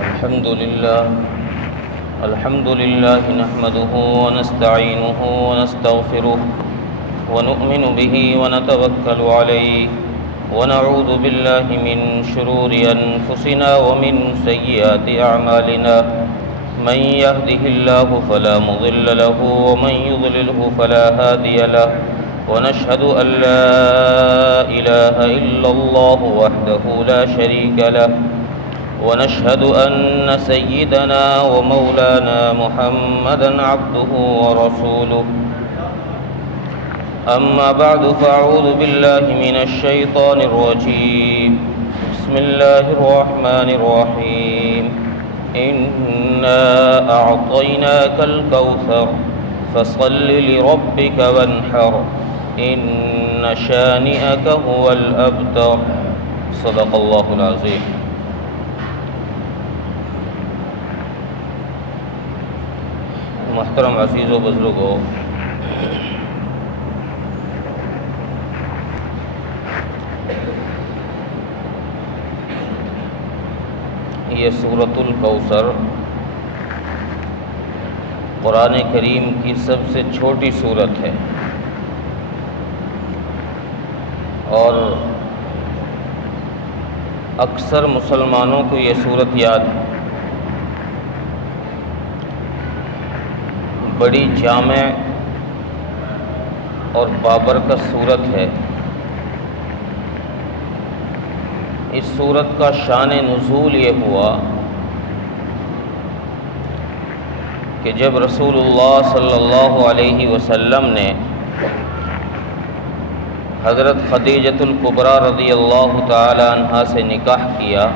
الحمد لله نحمده ونستعينه ونستغفره ونؤمن به ونتوكل عليه ونعوذ بالله من شرور أنفسنا ومن سيئات أعمالنا من يهده الله فلا مضل له ومن يضلله فلا هادي له ونشهد أن لا إله إلا الله وحده لا شريك له ونشهد أن سيدنا ومولانا محمدًا عبده ورسوله أما بعد فأعوذ بالله من الشيطان الرجيم بسم الله الرحمن الرحيم إنا أعطيناك الكوثر فصل لربك وانحر إن شانئك هو الأبتر صدق الله العظيم۔ محترم عزیز و بزرگو، یہ سورۃ الکوثر قرآن کریم کی سب سے چھوٹی سورت ہے اور اکثر مسلمانوں کو یہ سورت یاد ہے۔ بڑی جامع اور بابرکت سورت ہے۔ اس سورت کا شان نزول یہ ہوا کہ جب رسول اللہ صلی اللہ علیہ وسلم نے حضرت خدیجۃ الکبریٰ رضی اللہ تعالی عنہا سے نکاح کیا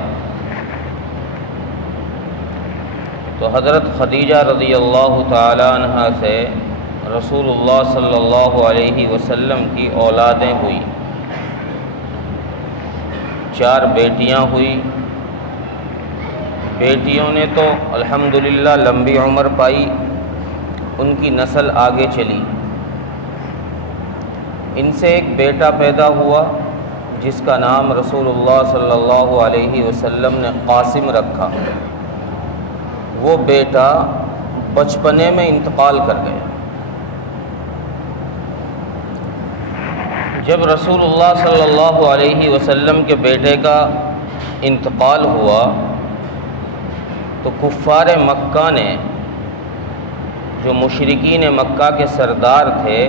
تو حضرت خدیجہ رضی اللہ تعالی عنہا سے رسول اللہ صلی اللہ علیہ وسلم کی اولادیں ہوئی، 4 بیٹیاں ہوئی۔ بیٹیوں نے تو الحمدللہ لمبی عمر پائی، ان کی نسل آگے چلی۔ ان سے ایک بیٹا پیدا ہوا جس کا نام رسول اللہ صلی اللہ علیہ وسلم نے قاسم رکھا۔ وہ بیٹا بچپنے میں انتقال کر گیا۔ جب رسول اللہ صلی اللہ علیہ وسلم کے بیٹے کا انتقال ہوا تو کفار مکہ نے، جو مشرکین مکہ کے سردار تھے،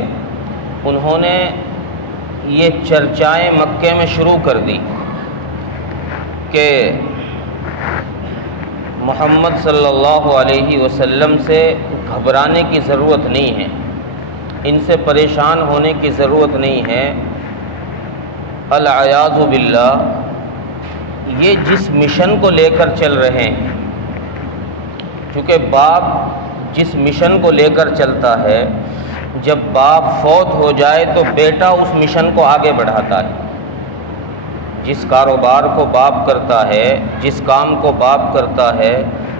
انہوں نے یہ چرچائیں مکے میں شروع کر دی کہ محمد صلی اللہ علیہ وسلم سے گھبرانے کی ضرورت نہیں ہے، ان سے پریشان ہونے کی ضرورت نہیں ہے۔ العیاذ باللہ، یہ جس مشن کو لے کر چل رہے ہیں، چونکہ باپ جس مشن کو لے کر چلتا ہے، جب باپ فوت ہو جائے تو بیٹا اس مشن کو آگے بڑھاتا ہے۔ جس کاروبار کو باپ کرتا ہے، جس کام کو باپ کرتا ہے،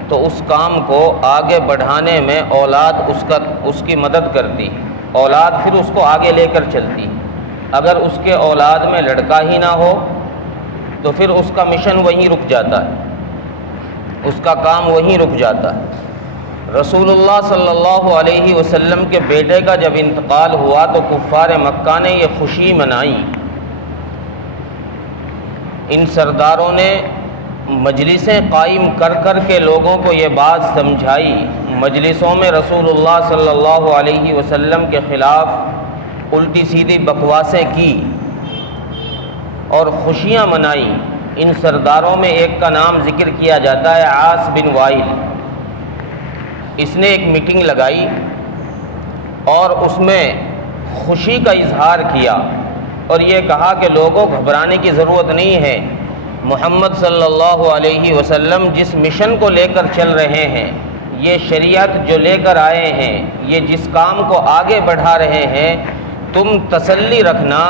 تو اس کام کو آگے بڑھانے میں اولاد اس کی مدد کرتی، اولاد پھر اس کو آگے لے کر چلتی۔ اگر اس کے اولاد میں لڑکا ہی نہ ہو تو پھر اس کا مشن وہیں رک جاتا ہے، اس کا کام وہیں رک جاتا ہے۔ رسول اللہ صلی اللہ علیہ وسلم کے بیٹے کا جب انتقال ہوا تو کفار مکہ نے یہ خوشی منائی۔ ان سرداروں نے مجلسیں قائم کر کر کے لوگوں کو یہ بات سمجھائی، مجلسوں میں رسول اللہ صلی اللہ علیہ وسلم کے خلاف الٹی سیدھی بکواسیں کی اور خوشیاں منائیں۔ ان سرداروں میں ایک کا نام ذکر کیا جاتا ہے، عاص بن وائل۔ اس نے ایک میٹنگ لگائی اور اس میں خوشی کا اظہار کیا اور یہ کہا کہ لوگوں گھبرانے کی ضرورت نہیں ہے، محمد صلی اللہ علیہ وسلم جس مشن کو لے کر چل رہے ہیں، یہ شریعت جو لے کر آئے ہیں، یہ جس کام کو آگے بڑھا رہے ہیں، تم تسلی رکھنا،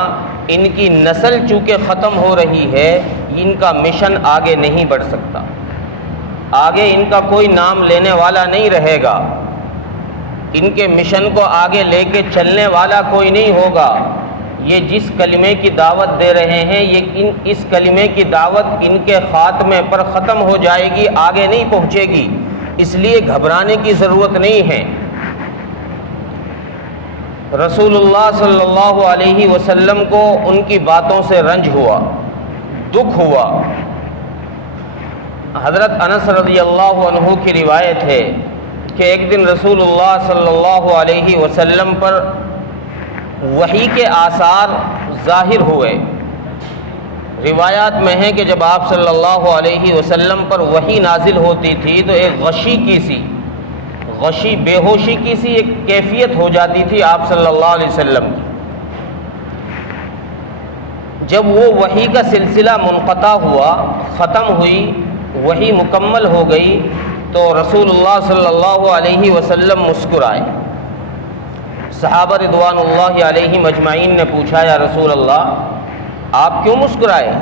ان کی نسل چونکہ ختم ہو رہی ہے، ان کا مشن آگے نہیں بڑھ سکتا، آگے ان کا کوئی نام لینے والا نہیں رہے گا، ان کے مشن کو آگے لے کے چلنے والا کوئی نہیں ہوگا، یہ جس کلمے کی دعوت دے رہے ہیں اس کلمے کی دعوت ان کے خاتمے پر ختم ہو جائے گی، آگے نہیں پہنچے گی، اس لیے گھبرانے کی ضرورت نہیں ہے۔ رسول اللہ صلی اللہ علیہ وسلم کو ان کی باتوں سے رنج ہوا، دکھ ہوا۔ حضرت انس رضی اللہ عنہ کی روایت ہے کہ ایک دن رسول اللہ صلی اللہ علیہ وسلم پر وحی کے آثار ظاہر ہوئے۔ روایات میں ہے کہ جب آپ صلی اللہ علیہ وسلم پر وحی نازل ہوتی تھی تو ایک غشی بے ہوشی کی سی ایک کیفیت ہو جاتی تھی آپ صلی اللہ علیہ وسلم کی۔ جب وہ وحی کا سلسلہ منقطع ہوا، ختم ہوئی، وحی مکمل ہو گئی، تو رسول اللہ صلی اللہ علیہ وسلم مسکرائے۔ صحابہ رضوان اللہ علیہم اجمعین نے پوچھا، یا رسول اللہ آپ کیوں مسکرائے؟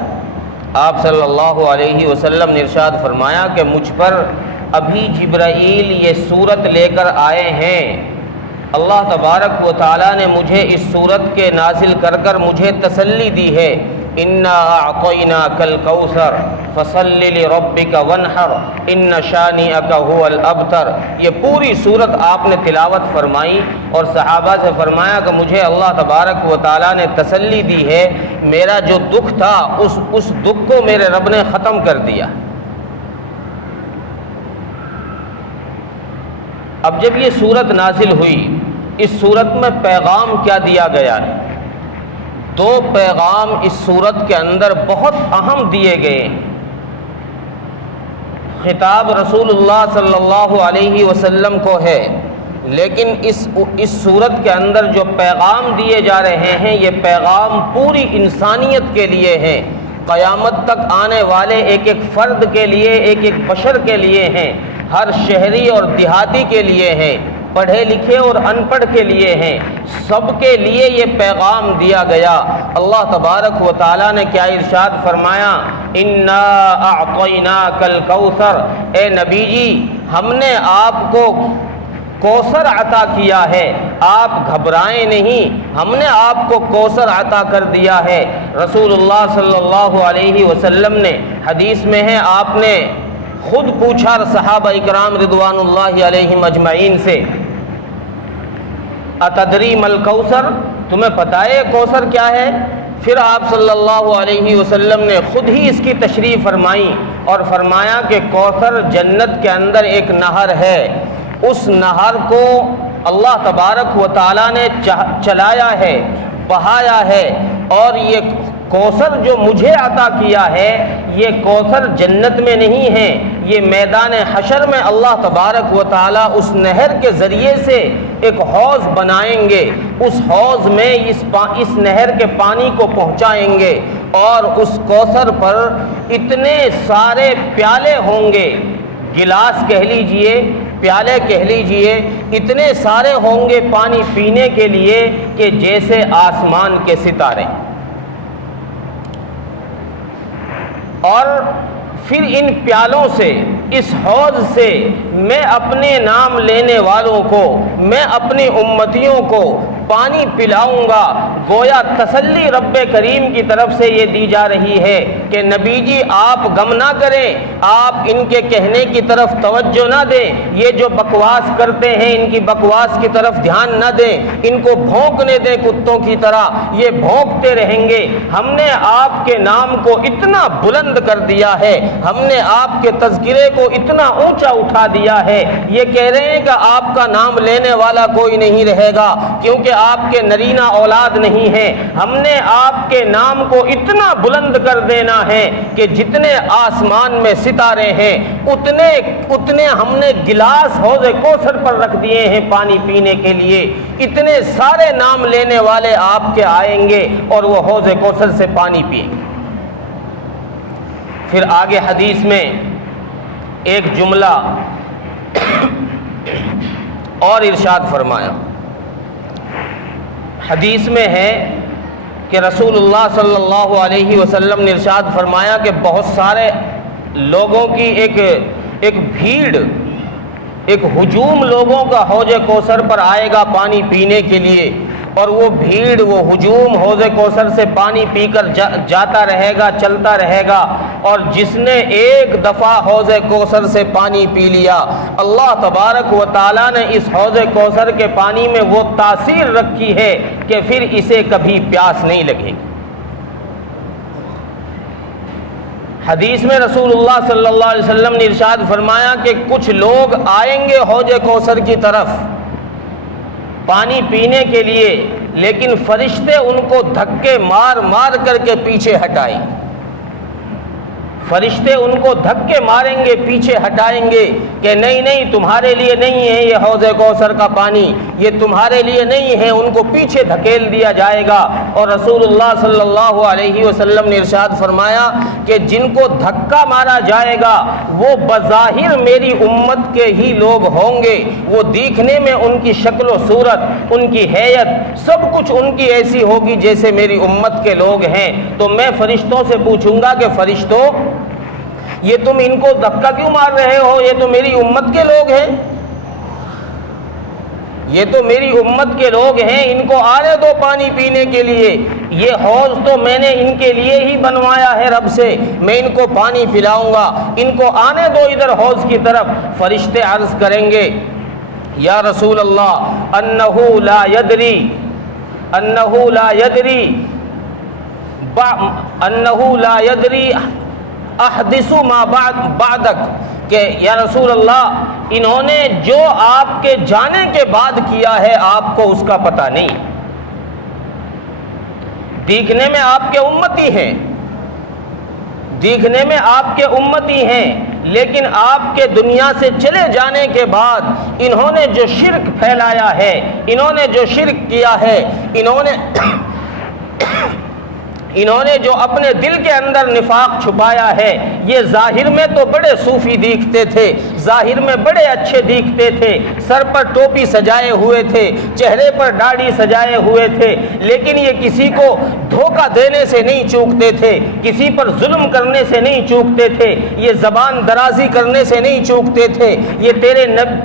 آپ صلی اللہ علیہ وسلم نے ارشاد فرمایا کہ مجھ پر ابھی جبرائیل یہ صورت لے کر آئے ہیں، اللہ تبارک و تعالیٰ نے مجھے اس صورت کے نازل کر کر مجھے تسلی دی ہے، انا اعطیناک الکوثر فصل لربک وانحر ان شانئک ھو الابتر۔ یہ پوری صورت آپ نے تلاوت فرمائی اور صحابہ سے فرمایا کہ مجھے اللہ تبارک و تعالیٰ نے تسلی دی ہے، میرا جو دکھ تھا اس دکھ کو میرے رب نے ختم کر دیا۔ اب جب یہ صورت نازل ہوئی، اس صورت میں پیغام کیا دیا گیا ہے؟ دو پیغام اس صورت کے اندر بہت اہم دیے گئے ہیں۔ خطاب رسول اللہ صلی اللہ علیہ وسلم کو ہے، لیکن اس صورت کے اندر جو پیغام دیے جا رہے ہیں یہ پیغام پوری انسانیت کے لیے ہیں، قیامت تک آنے والے ایک ایک فرد کے لیے، ایک ایک بشر کے لیے ہیں، ہر شہری اور دیہاتی کے لیے ہیں، پڑھے لکھے اور ان پڑھ کے لیے ہیں، سب کے لیے یہ پیغام دیا گیا۔ اللہ تبارک و تعالیٰ نے کیا ارشاد فرمایا؟ انا اعطیناک الکوثر، اے نبی جی ہم نے آپ کو کوثر عطا کیا ہے، آپ گھبرائیں نہیں، ہم نے آپ کو کوثر عطا کر دیا ہے۔ رسول اللہ صلی اللہ علیہ وسلم نے حدیث میں ہے، آپ نے خود پوچھا صحابہ اکرام رضوان اللہ علیہم اجمعین سے، اتدری مل کوثر، تمہیں پتہ ہے کوثر کیا ہے؟ پھر آپ صلی اللہ علیہ وسلم نے خود ہی اس کی تشریح فرمائی اور فرمایا کہ کوثر جنت کے اندر ایک نہر ہے، اس نہر کو اللہ تبارک و تعالیٰ نے چلایا ہے، بہایا ہے، اور یہ کوثر جو مجھے عطا کیا ہے یہ کوثر جنت میں نہیں ہے، یہ میدان حشر میں اللہ تبارک و تعالیٰ اس نہر کے ذریعے سے ایک حوض بنائیں گے، اس حوض میں اس نہر کے پانی کو پہنچائیں گے، اور اس کوثر پر اتنے سارے پیالے ہوں گے، گلاس کہہ لیجئے، پیالے کہہ لیجئے، اتنے سارے ہوں گے پانی پینے کے لیے کہ جیسے آسمان کے ستارے۔ اور پھر ان پیالوں سے، اس حوض سے میں اپنے نام لینے والوں کو، میں اپنی امتیوں کو پانی پلاؤں گا۔ گویا تسلی رب کریم کی طرف سے یہ دی جا رہی ہے کہ نبی جی آپ غم نہ کریں، آپ ان کے کہنے کی طرف توجہ نہ دیں، یہ جو بکواس کرتے ہیں ان کی بکواس کی طرف دھیان نہ دیں، ان کو بھونکنے دیں کتوں کی طرح، یہ بھونکتے رہیں گے۔ ہم نے آپ کے نام کو اتنا بلند کر دیا ہے، ہم نے آپ کے تذکرے کو اتنا اونچا اٹھا دیا ہے، یہ کہہ رہے ہیں کہ آپ کا نام لینے والا کوئی نہیں رہے گا کیونکہ آپ کے نرینہ اولاد نہیں ہیں۔ ہم نے آپ کے نام کو اتنا بلند کر دینا ہے کہ جتنے آسمان میں ستارے ہیں اتنے ہم نے گلاس حوض کوثر پر رکھ دیے ہیں پانی پینے کے لیے، اتنے سارے نام لینے والے آپ کے آئیں گے اور وہ حوض کوثر سے پانی پئیں گے۔ پھر آگے حدیث میں ایک جملہ اور ارشاد فرمایا، حدیث میں ہے کہ رسول اللہ صلی اللہ علیہ وسلم نے ارشاد فرمایا کہ بہت سارے لوگوں کی ایک بھیڑ، ایک ہجوم لوگوں کا حوض کوثر پر آئے گا پانی پینے کے لیے، اور وہ بھیڑ، وہ ہجوم حوض کوثر سے پانی پی کر جاتا رہے گا، چلتا رہے گا، اور جس نے ایک دفعہ حوض کوثر سے پانی پی لیا، اللہ تبارک و تعالیٰ نے اس حوض کوثر کے پانی میں وہ تاثیر رکھی ہے کہ پھر اسے کبھی پیاس نہیں لگے گی۔ حدیث میں رسول اللہ صلی اللہ علیہ وسلم نے ارشاد فرمایا کہ کچھ لوگ آئیں گے حوض کوثر کی طرف پانی پینے کے لیے، لیکن فرشتے ان کو دھکے مار مار کر کے پیچھے ہٹائیں گے۔ فرشتے ان کو دھکے ماریں گے، پیچھے ہٹائیں گے کہ نہیں نہیں، تمہارے لیے نہیں ہے یہ حوض کوثر کا پانی، یہ تمہارے لیے نہیں ہے، ان کو پیچھے دھکیل دیا جائے گا۔ اور رسول اللہ صلی اللہ علیہ وسلم نے ارشاد فرمایا کہ جن کو دھکا مارا جائے گا وہ بظاہر میری امت کے ہی لوگ ہوں گے، وہ دیکھنے میں ان کی شکل و صورت، ان کی حیت، سب کچھ ان کی ایسی ہوگی جیسے میری امت کے لوگ ہیں۔ تو میں فرشتوں سے پوچھوں گا کہ فرشتوں، یہ تم ان کو دھکا کیوں مار رہے ہو؟ یہ تو میری امت کے لوگ ہیں، یہ تو میری امت کے لوگ ہیں، ان کو آنے دو پانی پینے کے لیے، یہ حوض تو میں نے ان کے لیے ہی بنوایا ہے رب سے، میں ان کو پانی پلاؤں گا، ان کو آنے دو ادھر حوض کی طرف۔ فرشتے عرض کریں گے یا رسول اللہ انہو لا یدری، انہو لا یدری، انہو لا یدری احدث ما بعدک، کہ یا رسول اللہ انہوں نے جو آپ کے جانے کے بعد کیا ہے آپ کو اس کا پتہ نہیں۔ دیکھنے میں آپ کے امتی ہیں، دیکھنے میں آپ کے امتی ہیں، لیکن آپ کے دنیا سے چلے جانے کے بعد انہوں نے جو شرک پھیلایا ہے، انہوں نے جو شرک کیا ہے، انہوں نے جو اپنے دل کے اندر نفاق چھپایا ہے، یہ ظاہر میں تو بڑے صوفی دیکھتے تھے، ظاہر میں بڑے اچھے دیکھتے تھے، سر پر ٹوپی سجائے ہوئے تھے، چہرے پر داڑھی سجائے ہوئے تھے، لیکن یہ کسی کو دھوکہ دینے سے نہیں چوکتے تھے، کسی پر ظلم کرنے سے نہیں چوکتے تھے، یہ زبان درازی کرنے سے نہیں چوکتے تھے، یہ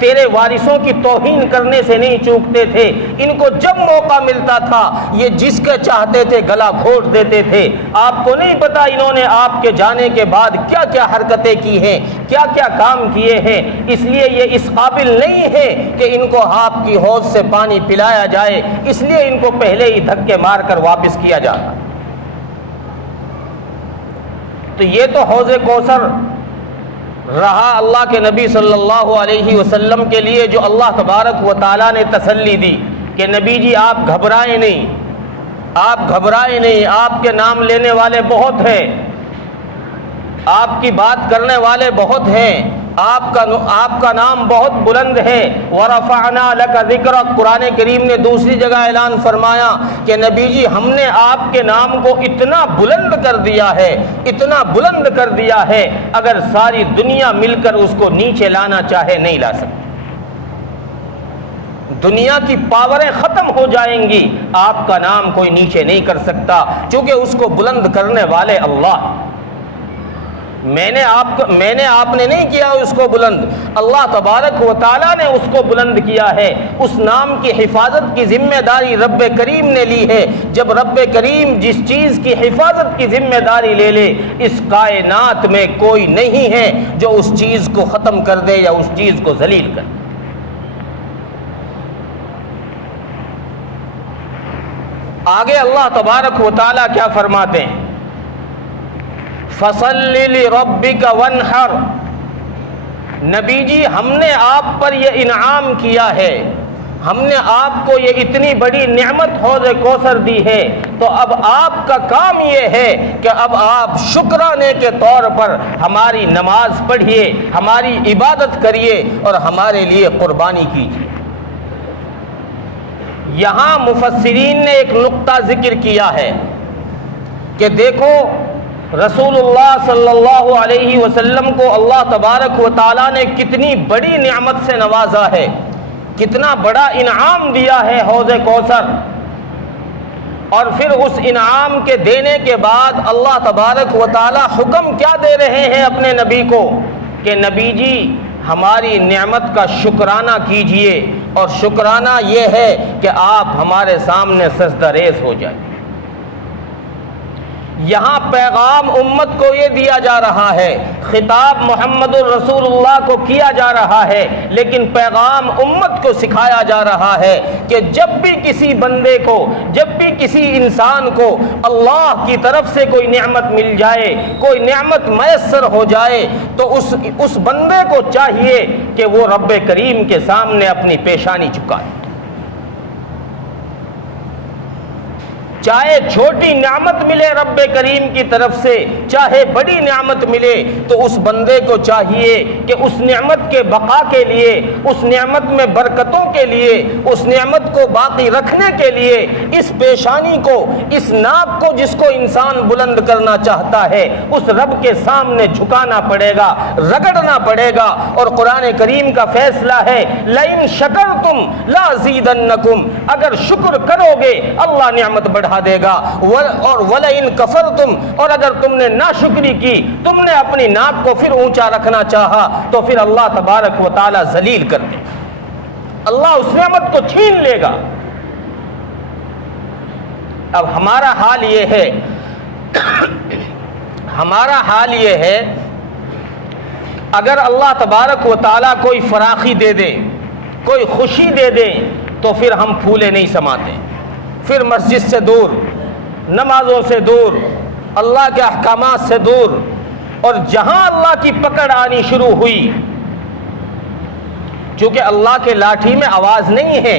تیرے وارثوں کی توہین کرنے سے نہیں چوکتے تھے۔ ان کو جب موقع ملتا تھا یہ جس کے چاہتے تھے گلا گھونٹ دیتے تھے۔ آپ کو نہیں پتا انہوں نے آپ کے جانے کے بعد کیا کیا حرکتیں کی ہیں، کیا کیا کام کیے ہیں، اس لیے یہ اس قابل نہیں ہے کہ ان کو آپ کی حوض سے پانی پلایا جائے، اس لیے ان کو پہلے ہی دھکے مار کر واپس کیا جاتا۔ تو یہ تو حوض کوثر رہا اللہ کے نبی صلی اللہ علیہ وسلم کے لیے جو اللہ تبارک و تعالیٰ نے تسلی دی کہ نبی جی آپ گھبرائیں نہیں، آپ گھبرائیں نہیں، آپ کے نام لینے والے بہت ہیں، آپ کی بات کرنے والے بہت ہیں، آپ کا نام بہت بلند ہے۔ وَرَفَعْنَا لَكَ ذِكْرَكَ، قرآن کریم نے دوسری جگہ اعلان فرمایا کہ نبی جی ہم نے آپ کے نام کو اتنا بلند کر دیا ہے، اتنا بلند کر دیا ہے، اگر ساری دنیا مل کر اس کو نیچے لانا چاہے نہیں لا سکتی۔ دنیا کی پاوریں ختم ہو جائیں گی، آپ کا نام کوئی نیچے نہیں کر سکتا، چونکہ اس کو بلند کرنے والے اللہ۔ میں نے آپ نے نہیں کیا اس کو بلند، اللہ تبارک و تعالیٰ نے اس کو بلند کیا ہے۔ اس نام کی حفاظت کی ذمہ داری رب کریم نے لی ہے۔ جب رب کریم جس چیز کی حفاظت کی ذمہ داری لے لے، اس کائنات میں کوئی نہیں ہے جو اس چیز کو ختم کر دے یا اس چیز کو ذلیل کر دے۔ آگے اللہ تبارک و تعالیٰ کیا فرماتے ہیں؟ فَصَلِّ لِرَبِّكَ وَانْحَرْ، نبی جی ہم نے آپ پر یہ انعام کیا ہے، ہم نے آپ کو یہ اتنی بڑی نعمت حوض کوثر دی ہے، تو اب آپ کا کام یہ ہے کہ اب آپ شکرانے کے طور پر ہماری نماز پڑھیے، ہماری عبادت کریے اور ہمارے لیے قربانی کیجیے۔ یہاں مفسرین نے ایک نقطہ ذکر کیا ہے کہ دیکھو رسول اللہ صلی اللہ علیہ وسلم کو اللہ تبارک و تعالیٰ نے کتنی بڑی نعمت سے نوازا ہے، کتنا بڑا انعام دیا ہے حوض کوثر، اور پھر اس انعام کے دینے کے بعد اللہ تبارک و تعالیٰ حکم کیا دے رہے ہیں اپنے نبی کو کہ نبی جی ہماری نعمت کا شکرانہ کیجئے، اور شکرانہ یہ ہے کہ آپ ہمارے سامنے سجدہ ریز ہو جائیں۔ یہاں پیغام امت کو یہ دیا جا رہا ہے، خطاب محمد الرسول اللہ کو کیا جا رہا ہے، لیکن پیغام امت کو سکھایا جا رہا ہے کہ جب بھی کسی بندے کو، جب بھی کسی انسان کو اللہ کی طرف سے کوئی نعمت مل جائے، کوئی نعمت میسر ہو جائے، تو اس بندے کو چاہیے کہ وہ رب کریم کے سامنے اپنی پیشانی جھکائے۔ چاہے چھوٹی نعمت ملے رب کریم کی طرف سے، چاہے بڑی نعمت ملے، تو اس بندے کو چاہیے کہ اس نعمت کے بقا کے لیے، اس نعمت میں برکتوں کے لیے، اس نعمت کو باقی رکھنے کے لیے اس پیشانی کو، اس ناک کو جس کو انسان بلند کرنا چاہتا ہے، اس رب کے سامنے جھکانا پڑے گا، رگڑنا پڑے گا۔ اور قرآن کریم کا فیصلہ ہے لئن شکرتم لازیدنکم، اگر شکر کرو گے اللہ نعمت بڑھا دے گا، اور وَلَئِن کَفَرْتُمْ، اور اگر تم نے ناشکری کی، تم نے اپنی ناک کو پھر اونچا رکھنا چاہا، تو پھر اللہ تبارک و تعالی ذلیل کر دے، اللہ اس نعمت کو چھین لے گا۔ اب ہمارا حال یہ ہے، ہمارا حال یہ ہے، اگر اللہ تبارک و تعالی کوئی فراخی دے دے، کوئی خوشی دے دے، تو پھر ہم پھولے نہیں سماتے، پھر مسجد سے دور، نمازوں سے دور، اللہ کے احکامات سے دور، اور جہاں اللہ کی پکڑ آنی شروع ہوئی، چونکہ اللہ کے لاٹھی میں آواز نہیں ہے،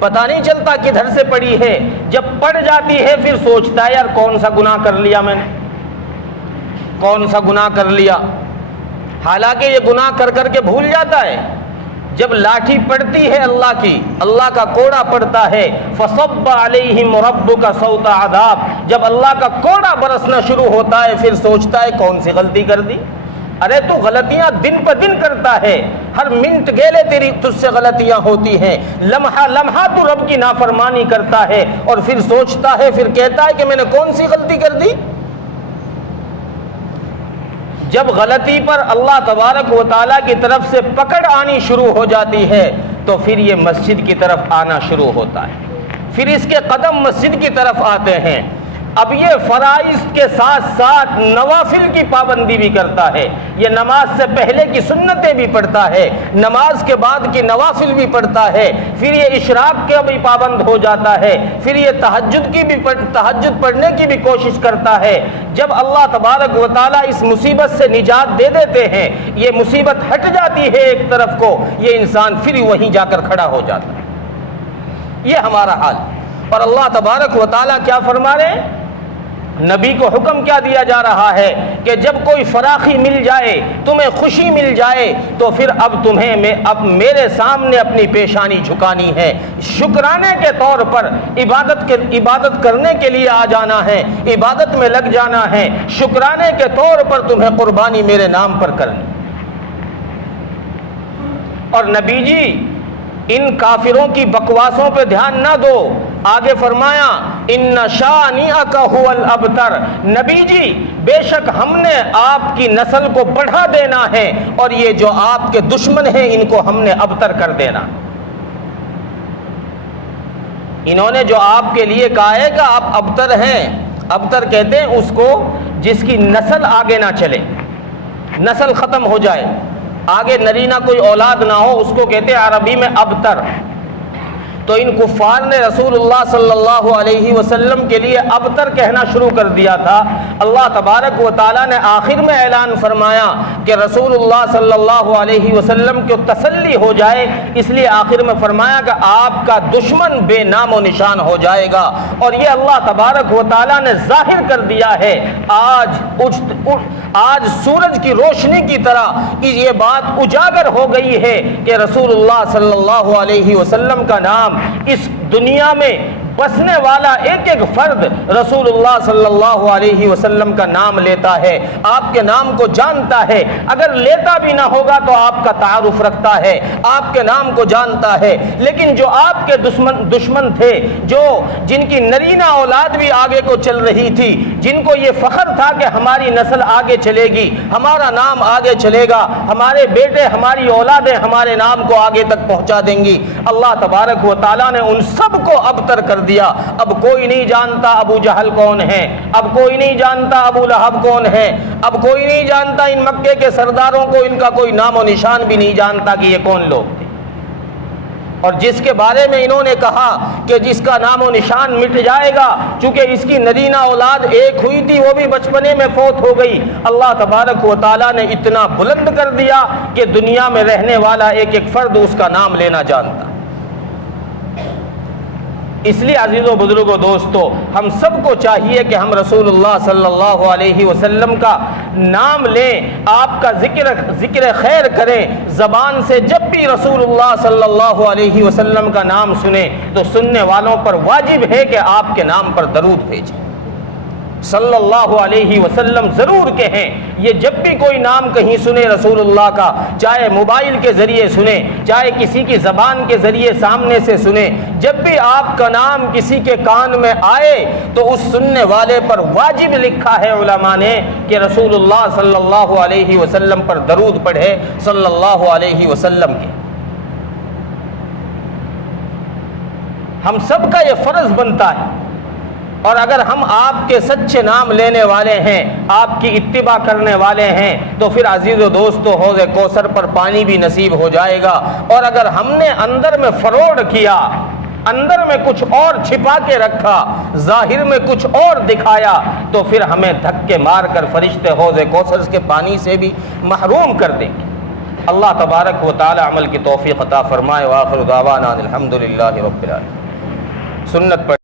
پتہ نہیں چلتا کدھر سے پڑی ہے، جب پڑ جاتی ہے پھر سوچتا ہے یار کون سا گناہ کر لیا میں نے، کون سا گناہ کر لیا، حالانکہ یہ گناہ کر کر کے بھول جاتا ہے۔ جب لاٹھی پڑتی ہے اللہ کی، اللہ کا کوڑا پڑتا ہے، فصب علیہم ربک صوت عذاب، جب اللہ کا کوڑا برسنا شروع ہوتا ہے پھر سوچتا ہے کون سی غلطی کر دی۔ ارے تو غلطیاں دن پہ دن کرتا ہے، ہر منٹ گیلے تیری تجھ سے غلطیاں ہوتی ہیں، لمحہ لمحہ تو رب کی نافرمانی کرتا ہے، اور پھر سوچتا ہے، پھر کہتا ہے کہ میں نے کون سی غلطی کر دی۔ جب غلطی پر اللہ تبارک و تعالیٰ کی طرف سے پکڑ آنی شروع ہو جاتی ہے، تو پھر یہ مسجد کی طرف آنا شروع ہوتا ہے، پھر اس کے قدم مسجد کی طرف آتے ہیں۔ اب یہ فرائض کے ساتھ ساتھ نوافل کی پابندی بھی کرتا ہے، یہ نماز سے پہلے کی سنتیں بھی پڑھتا ہے، نماز کے بعد کی نوافل بھی پڑھتا ہے، پھر یہ اشراق کا بھی پابند ہو جاتا ہے، پھر یہ تہجد پڑھنے کی بھی کوشش کرتا ہے۔ جب اللہ تبارک و تعالیٰ اس مصیبت سے نجات دے دیتے ہیں، یہ مصیبت ہٹ جاتی ہے ایک طرف کو، یہ انسان پھر وہیں جا کر کھڑا ہو جاتا ہے۔ یہ ہمارا حال۔ اور اللہ تبارک و تعالیٰ کیا فرما رہے ہیں؟ نبی کو حکم کیا دیا جا رہا ہے کہ جب کوئی فراخی مل جائے، تمہیں خوشی مل جائے، تو پھر اب تمہیں اب میرے سامنے اپنی پیشانی جھکانی ہے، شکرانے کے طور پر عبادت کرنے کے لیے آ جانا ہے، عبادت میں لگ جانا ہے، شکرانے کے طور پر تمہیں قربانی میرے نام پر کرنی۔ اور نبی جی ان کافروں کی بکواسوں پہ دھیان نہ دو، آگے فرمایا ان شانئک ھو الابتر، نبی جی بے شک ہم نے آپ کی نسل کو بڑھا دینا ہے، اور یہ جو آپ کے دشمن ہیں ان کو ہم نے ابتر کر دینا۔ انہوں نے جو آپ کے لیے کہا ہے کہ آپ ابتر ہیں، ابتر کہتے ہیں اس کو جس کی نسل آگے نہ چلے، نسل ختم ہو جائے، آگے نرینہ کوئی اولاد نہ ہو، اس کو کہتے ہیں عربی میں ابتر۔ تو ان کفار نے رسول اللہ صلی اللہ علیہ وسلم کے لیے ابتر کہنا شروع کر دیا تھا۔ اللہ تبارک و تعالیٰ نے آخر میں اعلان فرمایا کہ رسول اللہ صلی اللہ علیہ وسلم کو تسلی ہو جائے، اس لیے آخر میں فرمایا کہ آپ کا دشمن بے نام و نشان ہو جائے گا۔ اور یہ اللہ تبارک و تعالیٰ نے ظاہر کر دیا ہے، آج سورج کی روشنی کی طرح یہ بات اجاگر ہو گئی ہے کہ رسول اللہ صلی اللہ علیہ وسلم کا نام اس دنیا میں بسنے والا ایک ایک فرد رسول اللہ صلی اللہ علیہ وسلم کا نام لیتا ہے، آپ کے نام کو جانتا ہے، اگر لیتا بھی نہ ہوگا تو آپ کا تعارف رکھتا ہے، آپ کے نام کو جانتا ہے۔ لیکن جو آپ کے دشمن تھے، جن کی نرینہ اولاد بھی آگے کو چل رہی تھی، جن کو یہ فخر تھا کہ ہماری نسل آگے چلے گی، ہمارا نام آگے چلے گا، ہمارے بیٹے ہماری اولادیں ہمارے نام کو آگے تک پہنچا دیں گی، اللہ تبارک و تعالیٰ نے ان سب کو ابتر کر دیا۔ اب کوئی نہیں جانتا ابو جہل کون ہے، اب کوئی نہیں جانتا ابو لہب کون ہے، اب کوئی نہیں جانتا ان مکے کے سرداروں کو، ان کا کوئی نام و نشان بھی نہیں جانتا کہ یہ کون لوگ تھے۔ اور جس کے بارے میں انہوں نے کہا کہ جس کا نام و نشان مٹ جائے گا، چونکہ اس کی نرینہ اولاد ایک ہوئی تھی، وہ بھی بچپنے میں فوت ہو گئی، اللہ تبارک و تعالیٰ نے اتنا بلند کر دیا کہ دنیا میں رہنے والا ایک ایک فرد اس کا نام لینا جانتا۔ اس لیے عزیزوں بزرگوں دوستو، ہم سب کو چاہیے کہ ہم رسول اللہ صلی اللہ علیہ وسلم کا نام لیں، آپ کا ذکر خیر کریں، زبان سے جب بھی رسول اللہ صلی اللہ علیہ وسلم کا نام سنیں تو سننے والوں پر واجب ہے کہ آپ کے نام پر درود بھیجیں، صلی اللہ علیہ وسلم ضرور کہیں۔ یہ جب بھی کوئی نام کہیں سنے رسول اللہ کا، چاہے موبائل کے ذریعے سنیں، چاہے کسی کی زبان کے ذریعے سامنے سے سنیں، جب بھی آپ کا نام کسی کے کان میں آئے تو اس سننے والے پر واجب لکھا ہے علماء نے کہ رسول اللہ صلی اللہ علیہ وسلم پر درود پڑھے، صلی اللہ علیہ وسلم کے۔ ہم سب کا یہ فرض بنتا ہے، اور اگر ہم آپ کے سچے نام لینے والے ہیں، آپ کی اتباع کرنے والے ہیں، تو پھر عزیز و دوستو حوض کوثر پر پانی بھی نصیب ہو جائے گا۔ اور اگر ہم نے اندر میں فروڈ کیا، اندر میں کچھ اور چھپا کے رکھا، ظاہر میں کچھ اور دکھایا، تو پھر ہمیں دھکے مار کر فرشتے حوض کوثر کے پانی سے بھی محروم کر دیں گے۔ اللہ تبارک و تعالی عمل کی توفیق عطا فرمائے۔ وآخر دعوانا الحمدللہ رب العالمین۔ سنت پر